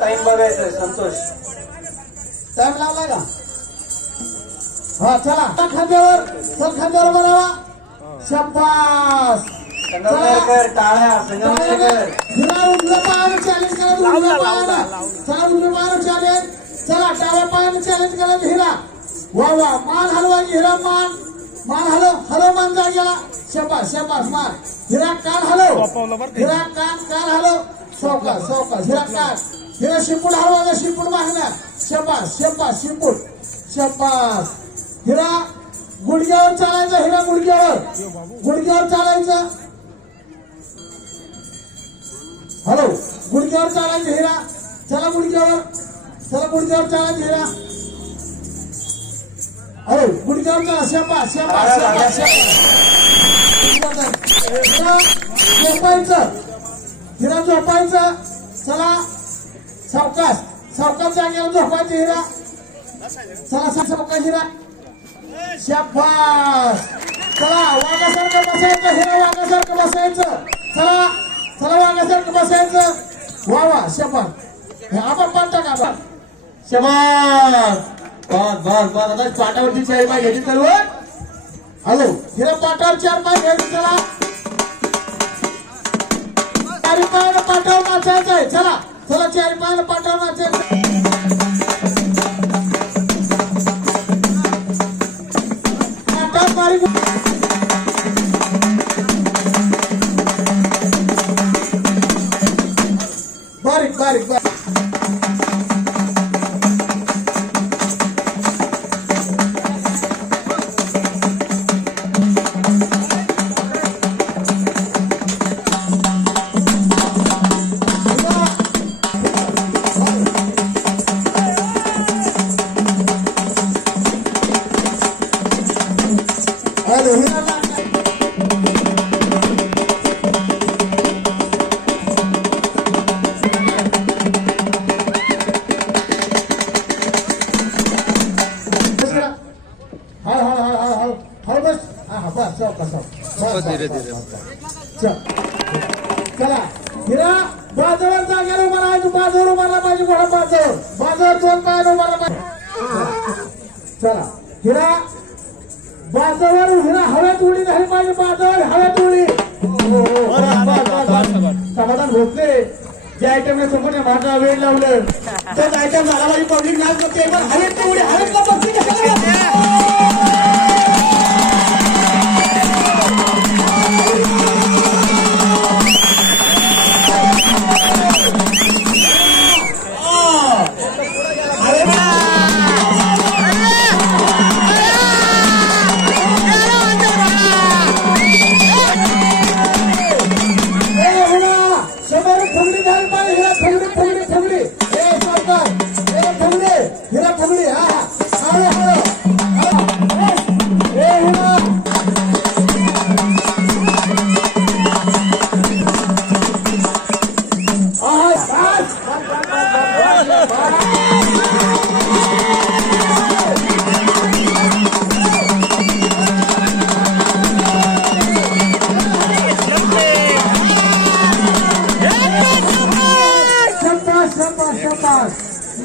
time बघायचं Santosh time लावलाय का हा चला खांद्यावर चल खांद्यावर बनावा शाबास संगमनेरकर टाळ्या संगमनेरकर हिरा उजव्या पायाने चॅलेंज करत उजव्या पायाने चला उजव्या पायाने चॅलेंज चला डाव्या पायाने चॅलेंज करत हिरा वा वा मान हलवायची हिरा मान हलो मान जागेला शाबास शाबास मान हिरा कान हलव हिरा कान हलव सावकाश हिरा कान हिरा शिपूड हलवायचा शिपूड मागण्या शाबास शिपूड शाबास हिरा गुडघ्यावर चालायचं हिरा गुडघ्यावर चालायचं हॅलो गुडघ्यावर चालायचं हिरा चला गुडघ्यावर चालायचं हिरा हॅलो गुडघ्यावर चला शाबास झोपायचं हिरा झोपायचं चला सावकाश जागेवर झोपायचं हिरा चला सावकाश हिरा शाबास चला वाघासारखं बसायचं हिरा वाघासारखं बसायचं चला वाघासारखं बसायचं वा शाबास आपण पण टाका शाबास बस आता पाटावरती 4 पाय घ्यायची चालू हॅलो हिरा पाटावर 4 पाय घ्यायचे चला 4 पायानं पाटावर नाचायचं आहे चला 4 पायानं पाटावर नाचायचं बारीक चला हिरा बाजावर जागेवर उभा राहायचं बाजावर उभारला पाहिजे घोडा बाजावर 2 पायाने उभारला पाहिजे चला हिरा बाजावर हिरा हवेत उडी झाली पाहिजे बाजावर हवेत उडी समाधान होत नाही ज्या आयटमने समोर भागा वेळ लावलं त्याच आयटम झाला माझी पब्लिक नाच करते पण हवेत उडी हवेतला पब्लिक शाबास